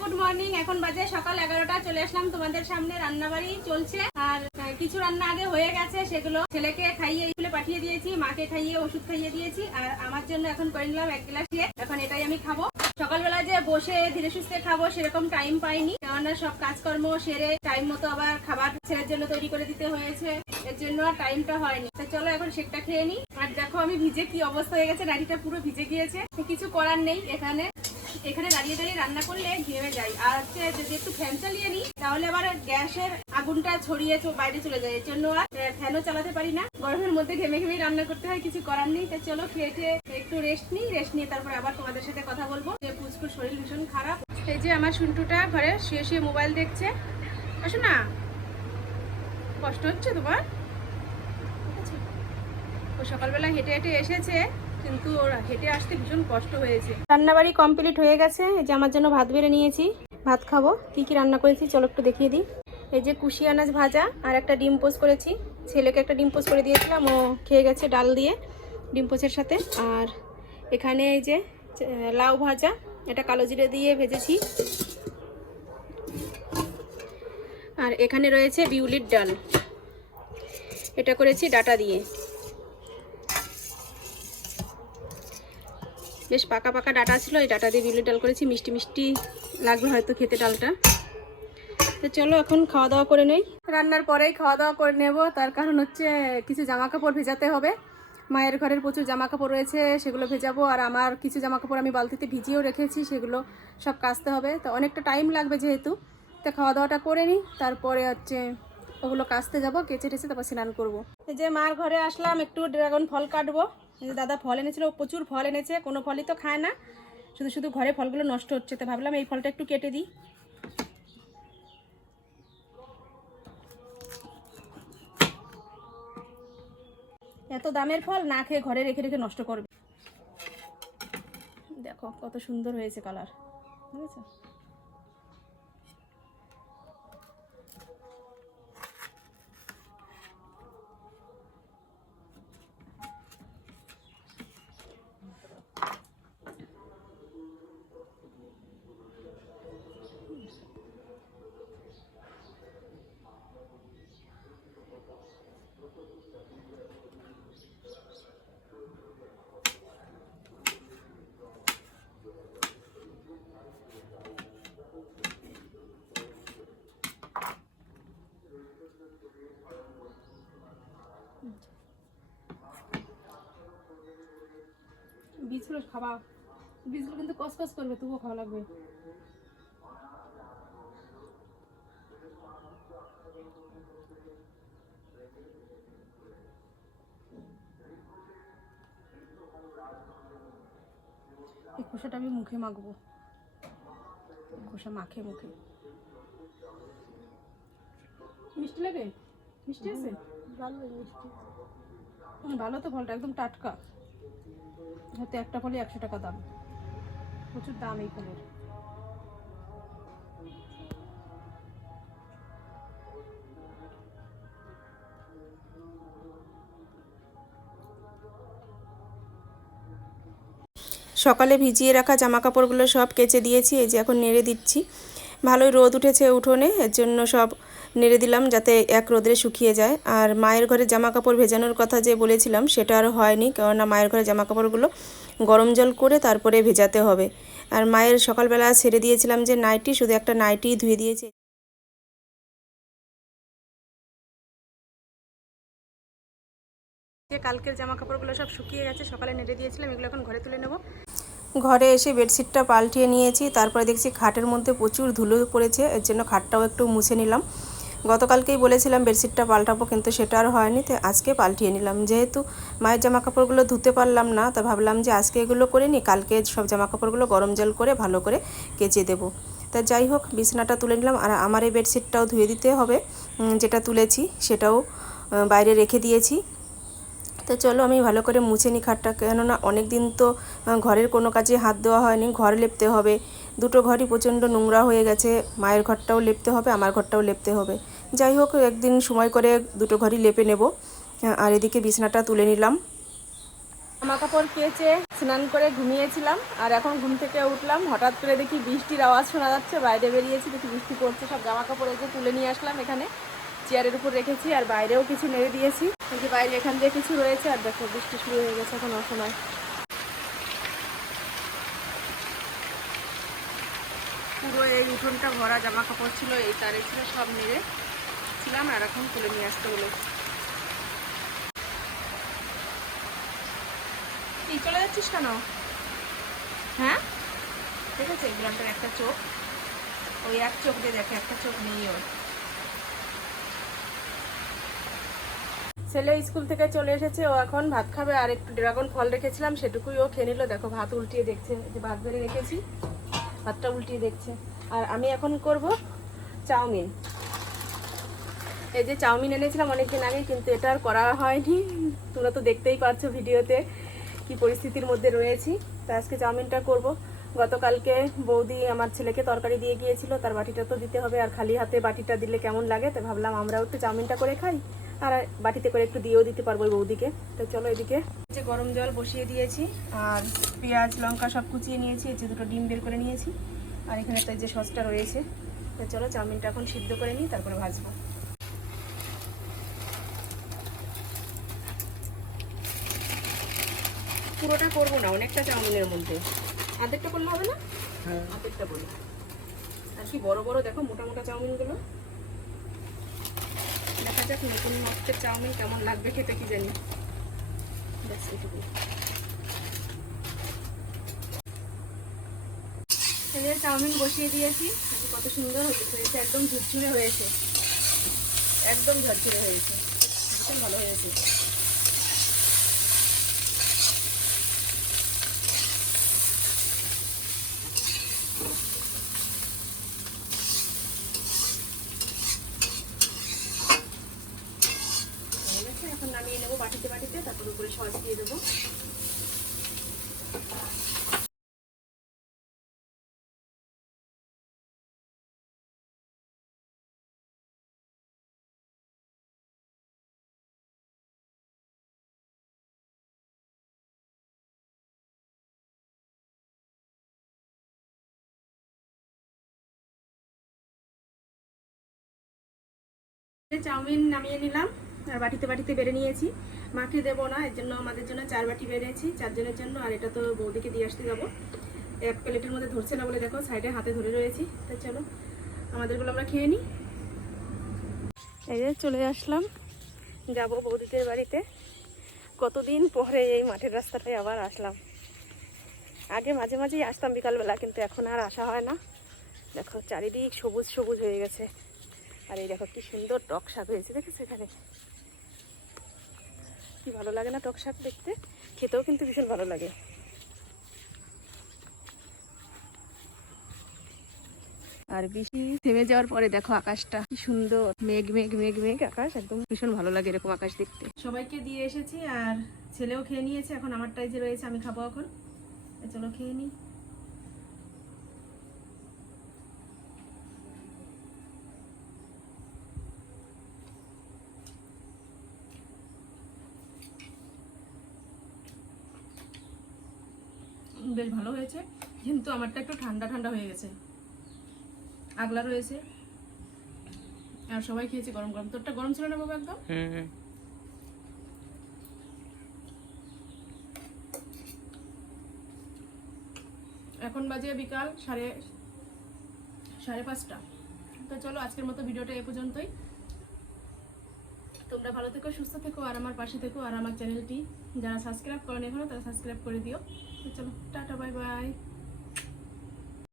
Good morning. এখন বাজে সকাল এগারোটা, চলে আসলাম তোমাদের সামনে। রান্নাবাড়ি চলছে। আর কিছু রান্না আগে হয়ে গেছে, সেগুলো ছেলেকে খাইয়ে স্কুলে পাঠিয়ে দিয়েছি, মাকে খাইয়ে ওষুধ খাইয়ে দিয়েছি, আর আমার জন্য এখন করে নিলাম এক গ্লাস দিয়ে এখন এটাই আমি খাব। সকালবেলা যে বসে ধীরে সুস্থে খাব সেরকম টাইম পাইনি। কেননা সব কাজকর্ম সেরে টাইম মতো আবার খাবার ছেলের জন্য তৈরি করে দিতে হয়েছে। এর জন্য আর টাইমটা হয়নি। তো চলো এখন শেকটা খেয়ে নিই। আর দেখো আমি ভিজে কি অবস্থা হয়ে গেছে গাড়িটা পুরো ভিজে গিয়েছে। কিছু করার নেই এখানে। এখানে দাঁড়িয়ে দাঁড়িয়ে রান্না করলে ঘেমে যাই আর হচ্ছে যদি একটু ফ্যান চালিয়ে নিই, তাহলে আবার গ্যাসের আগুনটা ছড়িয়ে বাইরে চলে যায়। এর জন্য আর ফ্যানও চালাতে পারি না। গরমের মধ্যে ঘেমে ঘেমে রান্না করতে হয়, কিছু করার নেই। তো চলো খেয়ে একটু রেস্ট নিই। রেস্ট নিয়ে তারপর আবার তোমাদের সাথে কথা বলব। যে পুচকুর শরীর ভীষণ খারাপ। এই যে আমার শুন্টুটা ঘরে শুয়ে শুয়ে মোবাইল দেখছে। আসো না। কষ্ট হচ্ছে তোমার? সকালবেলা হেঁটে হেঁটে এসেছে। কিন্তু ওর হেঁটে আসতে ভীষণ কষ্ট হয়েছে। রান্নাবাড়ি কমপ্লিট হয়ে গেছে। এই যে আমার জন্য ভাত বেড়ে নিয়েছি। ভাত খাব। কি কি রান্না করেছি চলো একটু দেখিয়ে দিই। এই যে কুশি আনাজ ভাজা আর একটা ডিম পোস্ট করেছি। ছেলেকে একটা ডিম পোস্ট করে দিয়েছিলাম। ও খেয়ে গেছে ডাল দিয়ে ডিম পোস্টের সাথে। আর এখানে এই যে লাউ ভাজা এটা কালো জিরে দিয়ে ভেজেছি। আর এখানে রয়েছে বিউলির ডাল। এটা করেছি ডাটা দিয়ে। বেশ পাকা পাকা ডাটা ছিল, এই ডাটা দিয়ে বিউলির ডাল করেছি। মিষ্টি মিষ্টি লাগবে হয়তো খেতে ডালটা। তো চলো এখন খাওয়া দাওয়া করে নেই। রান্নার পরেই খাওয়া দাওয়া করে নেব। তার কারণ হচ্ছে কিছু জামা কাপড় ভেজাতে হবে। মায়ের ঘরের প্রচুর জামা কাপড় রয়েছে, সেগুলো ভেজাবো। আর আমার কিছু জামা কাপড় আমি বালতিতে ভিজিয়েও রেখেছি, সেগুলো সব কাচতে হবে। তো অনেকটা টাইম লাগবে যেহেতু। তো খাওয়া দাওয়াটা করে নিই। তারপরে হচ্ছে ওগুলো কাচতে যাব, কেচে টেচে তারপর স্নান করব। যে মার ঘরে আসলাম, একটু ড্রাগন ফল কাটবো। দাদা ফল এনেছিল, প্রচুর ফল এনেছে, কোনো ফলই তো খায় না। শুধু শুধু ঘরে ফলগুলো নষ্ট হচ্ছে, তো ভাবলাম এই ফলটা একটু কেটে দিই। এত দামের ফল না খেয়ে ঘরে রেখে রেখে নষ্ট করবে। দেখো কত সুন্দর হয়েছে কালার বুঝেছ? বীজগুলো খাওয়া। বীজগুলো কিন্তু কসকস করবে তবুও খাওয়া লাগবে। এই খোসাটা আমি মুখে মাখবো। খোসা মাখে মুখে। মিষ্টি লাগে? মিষ্টি আছে? ভালো মিষ্টি। ভালো তো ফলটা একদম টাটকা। হয়তো একটা ফলে একশো টাকা দাম। প্রচুর দাম এই ফলের। সকালে ভিজিয়ে রাখা জামা কাপড়গুলো সব কেচে দিয়েছি, এই যে এখন নেড়ে দিচ্ছি। ভালোই রোদ উঠেছে উঠোনে, এর জন্য সব নেড়ে দিলাম যাতে এক রোদে শুকিয়ে যায়। আর মায়ের ঘরে জামা কাপড় ভেজানোর কথা যে বলেছিলাম, সেটা আর হয়নি, কেননা মায়ের ঘরে জামা কাপড়গুলো গরম জল করে তারপরে ভেজাতে হবে। আর মায়ের সকালবেলা ছেড়ে দিয়েছিলাম যে নাইটি, শুধু একটা নাইটি ধুয়ে দিয়েছে। কালকের জামা কাপড়গুলো সব শুকিয়ে গেছে, সকালে নেড়ে দিয়েছিলাম, এগুলো এখন ঘরে তুলে নেব। ঘরে এসে বেডশিটটা পাল্টিয়ে নিয়েছি, তারপরে দেখছি খাটের মধ্যে প্রচুর ধুলো পড়েছে, এর জন্য খাটটাও একটু মুছে নিলাম। গতকালকেই বলেছিলাম বেডশিটটা পাল্টাবো, কিন্তু সেটা আর হয়নি তো আজকে পাল্টিয়ে নিলাম। যেহেতু মায়ের জামা কাপড়গুলো ধুতে পারলাম না তা ভাবলাম যে আজকে এগুলো করে নিই, কালকে সব জামা কাপড়গুলো গরম জল করে ভালো করে কেচে দেবো। তা যাই হোক, বিছানাটা তুলে নিলাম, আর আমার এই বেডশিটটাও ধুয়ে দিতে হবে যেটা তুলেছি সেটাও বাইরে রেখে দিয়েছি। তো চলো আমি ভালো করে মুছে নিই খাটটা, কেননা অনেক দিন তো ঘরের কোনো কাজে হাত দেওয়া হয়নি, ঘর লেপতে হবে। দুটো ঘরই প্রচণ্ড নোংরা হয়ে গেছে, মায়ের ঘরটাও লেপতে হবে, আমার ঘরটাও লেপতে হবে। যাই হোক, একদিন সময় করে দুটো ঘরই লেপে নেব। আর এদিকে বিছানাটা তুলে নিলাম। জামা কাপড় কেচে স্নান করে ঘুমিয়েছিলাম, আর এখন ঘুম থেকে উঠলাম। হঠাৎ করে দেখি বৃষ্টির আওয়াজ শোনা যাচ্ছে, বাইরে বেরিয়েছি, দেখি বৃষ্টি পড়ছে, সব জামা কাপড় এসে তুলে নিয়ে আসলাম এখানে। চেয়ারের উপর রেখেছি, আর বাইরেও কিছু নেড়ে দিয়েছি। এই যে বাইরে এখান দিয়ে কিছু রয়েছে আর দেখো বৃষ্টি শুরু হয়ে গেছে এখন অসময়। পুরো এই উঠোনটা ভরা জামা কাপড় ছিল এই তারে ছিল সব নেড়ে ছিলাম আর এখন তুলে নিয়ে আসতে হলো। কি চলে যাচ্ছিস কেন? হ্যাঁ? ঠিক আছে গ্রামটার একটা চোখ? ওই এক চোখ দিয়ে দেখে একটা চোখ নেই ওর। ছেলে স্কুল থেকে চলে এসেছে, ও এখন ভাত খাবে। আর একটু ড্রাগন ফল রেখেছিলাম, সেটুকুই ও খেয়ে নিল। দেখো, ভাত উল্টিয়ে দেখছে যে ভাত ধরে রেখেছি, ভাতটা উল্টিয়ে দেখছে। আর আমি এখন করব চাউমিন। এই যে চাউমিন এনেছিলাম অনেকদিন আগে, কিন্তু এটা আর করা হয়নি। তোমরা তো দেখতেই পাচ্ছ ভিডিওতে কি পরিস্থিতির মধ্যে রয়েছি। তা আজকে চাউমিনটা করব। গতকালকে বৌদি আমার ছেলেকে তরকারি দিয়ে গিয়েছিল, তার বাটিটা তো দিতে হবে, আর খালি হাতে বাটিটা দিলে কেমন লাগে, তো ভাবলাম আমরাও একটু চাউমিনটা করে খাই। আর বাটিতে করে একটু দিয়েও দিতে পারব বৌদিকে। তো চলো এদিকে। যে গরম জল বসিয়ে দিয়েছি আর পেঁয়াজ লঙ্কা সব কুচিয়ে নিয়েছি এই যে দুটো ডিম বের করে নিয়েছি আর এখানে তো যে সসটা রয়েছে। তো চলো চাউমিনটা এখন সিদ্ধ করে নিই তারপরে ভাজবো। পুরোটা করব না অনেকটা চাউমিনের মধ্যে। আধেকটা করলে হবে না? আধেকটা করব আর কি বড় বড় দেখো মোটা মোটা চাউমিনগুলো। দেখা যাক নতুন মাছের চাউমিন কেমন লাগবে খেতে কি জানি। ব্যাস চাউমিন বসিয়ে দিয়েছি কত সুন্দর হয়েছে একদম ঝুরঝুরে হয়েছে। একদম ঝরঝরে হয়েছে ভীষণ ভালো হয়েছে হয়ে গেছে এখন নামিয়ে নেব বাটিতে বাটিতে তারপর উপরে সস দিয়ে দেবো। চাউমিন নামিয়ে নিলাম আর বাটিতে বাটিতে বেড়ে নিয়েছি। মাকে দেবো না, এর জন্য আমাদের জন্য চার বাটি বেড়েছি, চারজনের জন্য, আর এটা তো বৌদিকে দিয়ে আসতে যাব। এক প্লেটের মধ্যে ধরছে না বলে দেখো সাইডে হাতে ধরে রয়েছি। তো চলো আমাদেরগুলো আমরা খেয়ে নিই এই যে চলে আসলাম, যাব বৌদিদের বাড়িতে। কতদিন পরে এই মাঠের রাস্তাটায় আবার আসলাম। আগে মাঝে মাঝেই আসতাম বিকালবেলা, কিন্তু এখন আর আসা হয় না। দেখো, চারিদিক সবুজ সবুজ হয়ে গেছে। আর এই দেখো, কি সুন্দর টক শাক হয়েছে, দেখেছ এখানে? কি ভালো লাগে না টক শাক দেখতে? খেতেও কিন্তু ভীষণ ভালো লাগে। আর বেশি থেমে যাওয়ার পরে দেখো আকাশটা কি সুন্দর। মেঘ মেঘ মেঘ মেঘ আকাশ একদম ভীষণ ভালো লাগে এরকম আকাশ দেখতে। সবাইকে দিয়ে এসেছি আর ছেলেও খেয়ে নিয়েছে এখন আমারটাই যে রয়েছে আমি খাব এখন। চলো খেয়ে নিই বেশ ভালো হয়েছে কিন্তু আমারটা একটু ঠান্ডা ঠান্ডা হয়ে গেছে। আগলা রয়েছে। আর সবাই খেয়েছে গরম গরম। তোরটা গরম ছিল না বাবা একদম? এখন বাজে বিকাল সাড়ে সাড়ে পাঁচটা। তো চলো আজকের মতো ভিডিওটা এ পর্যন্তই। তোমরা ভালো থেকো সুস্থ থেকো আর আমার পাশে থেকো আর আমার চ্যানেলটি যারা সাবস্ক্রাইব করেন এখনও তারা সাবস্ক্রাইব করে দিও। চলো টাটা বাই বাই।